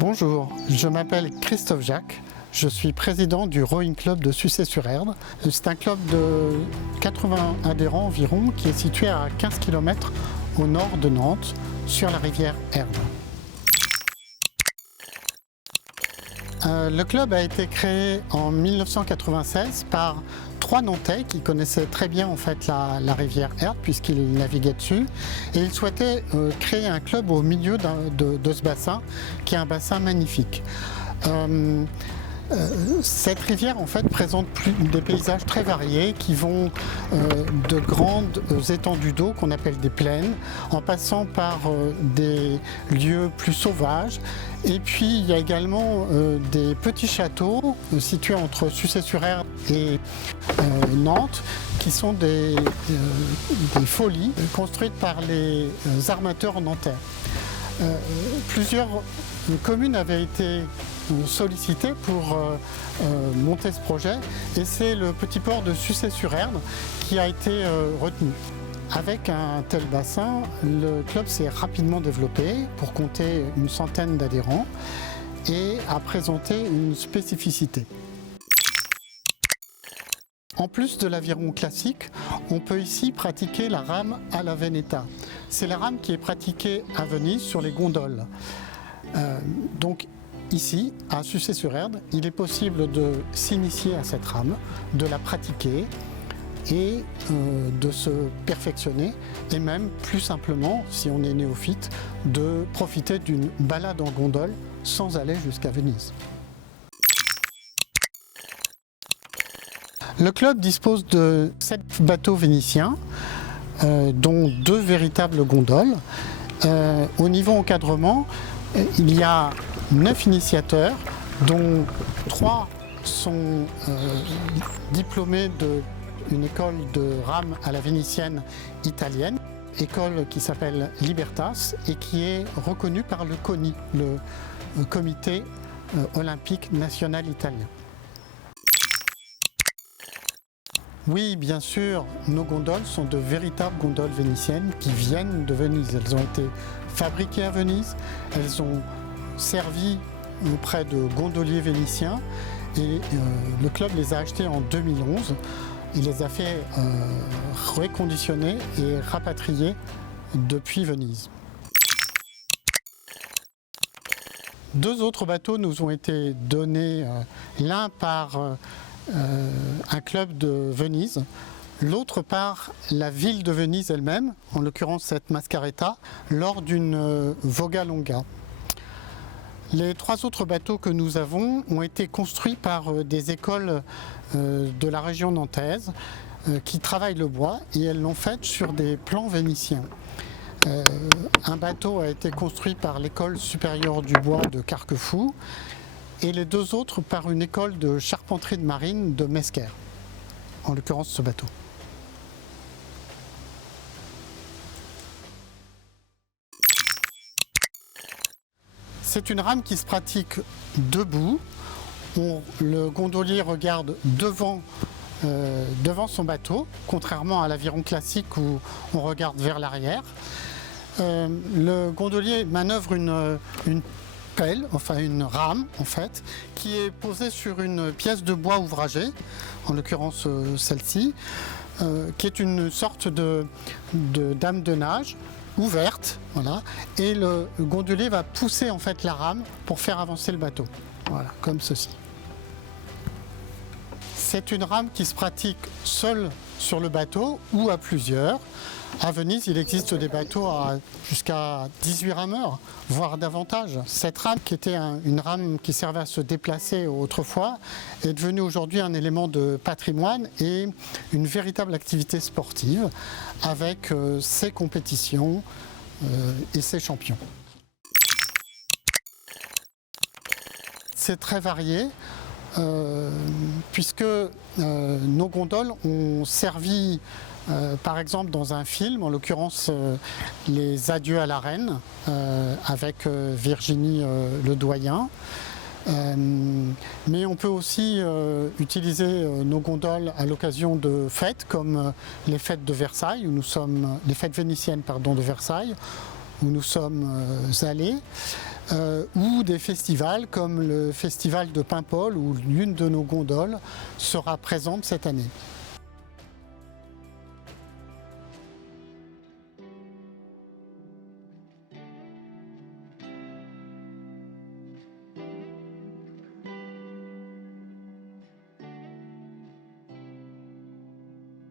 Bonjour, je m'appelle Christophe Jacques, je suis président du Rowing Club de Sucé-sur-Erdre. C'est un club de 80 adhérents environ qui est situé à 15 km au nord de Nantes, sur la rivière Erdre. Le club a été créé en 1996 par trois Nantais qui connaissaient très bien en fait la rivière Erdre puisqu'ils naviguaient dessus, et ils souhaitaient créer un club au milieu de ce bassin qui est un bassin magnifique. Cette rivière en fait présente des paysages très variés qui vont de grandes étendues d'eau qu'on appelle des plaines, en passant par des lieux plus sauvages. Et puis il y a également des petits châteaux situés entre Sucé-sur-Erdre et Nantes, qui sont des folies construites par les armateurs nantais. Plusieurs communes avaient été sollicitées pour monter ce projet, et c'est le petit port de Sucé-sur-Erdre qui a été retenu. Avec un tel bassin, le club s'est rapidement développé pour compter une centaine d'adhérents et a présenté une spécificité. En plus de l'aviron classique, on peut ici pratiquer la rame à la Veneta. C'est la rame qui est pratiquée à Venise sur les gondoles. Donc ici, à Sucé-sur-Erdre, il est possible de s'initier à cette rame, de la pratiquer et de se perfectionner, et même plus simplement, si on est néophyte, de profiter d'une balade en gondole sans aller jusqu'à Venise. Le club dispose de 7 bateaux vénitiens, dont 2 véritables gondoles. Au niveau encadrement, il y a 9 initiateurs, dont 3 sont diplômés d'une école de rame à la vénitienne italienne, école qui s'appelle Libertas et qui est reconnue par le CONI, le Comité olympique national italien. Oui, bien sûr, nos gondoles sont de véritables gondoles vénitiennes qui viennent de Venise. Elles ont été fabriquées à Venise, elles ont servi auprès de gondoliers vénitiens, et le club les a achetées en 2011. Il les a fait reconditionner et rapatrier depuis Venise. 2 autres bateaux nous ont été donnés, l'un par un club de Venise, l'autre par la ville de Venise elle-même, en l'occurrence cette Mascaretta, lors d'une Voga Longa. Les 3 autres bateaux que nous avons ont été construits par des écoles de la région nantaise qui travaillent le bois, et elles l'ont fait sur des plans vénitiens. Un bateau a été construit par l'école supérieure du bois de Carquefou, et les 2 autres par une école de charpenterie de marine de Mesquer, en l'occurrence ce bateau. C'est une rame qui se pratique debout. Le gondolier regarde devant son bateau, contrairement à l'aviron classique où on regarde vers l'arrière. Le gondolier manœuvre une pelle, enfin une rame en fait, qui est posée sur une pièce de bois ouvragé, en l'occurrence celle-ci, qui est une sorte de dame de nage ouverte, voilà, et le gondolier va pousser en fait la rame pour faire avancer le bateau, voilà, comme ceci. C'est une rame qui se pratique seule sur le bateau ou à plusieurs. À Venise, il existe des bateaux jusqu'à 18 rameurs, voire davantage. Cette rame, qui était une rame qui servait à se déplacer autrefois, est devenue aujourd'hui un élément de patrimoine et une véritable activité sportive avec ses compétitions et ses champions. C'est très varié. Puisque nos gondoles ont servi par exemple dans un film, en l'occurrence Les Adieux à la Reine avec Virginie Ledoyen. Mais on peut aussi utiliser nos gondoles à l'occasion de fêtes comme les fêtes de Versailles, où nous sommes, les fêtes vénitiennes pardon, de Versailles, où nous sommes allés. ou des festivals comme le festival de Paimpol où l'une de nos gondoles sera présente cette année.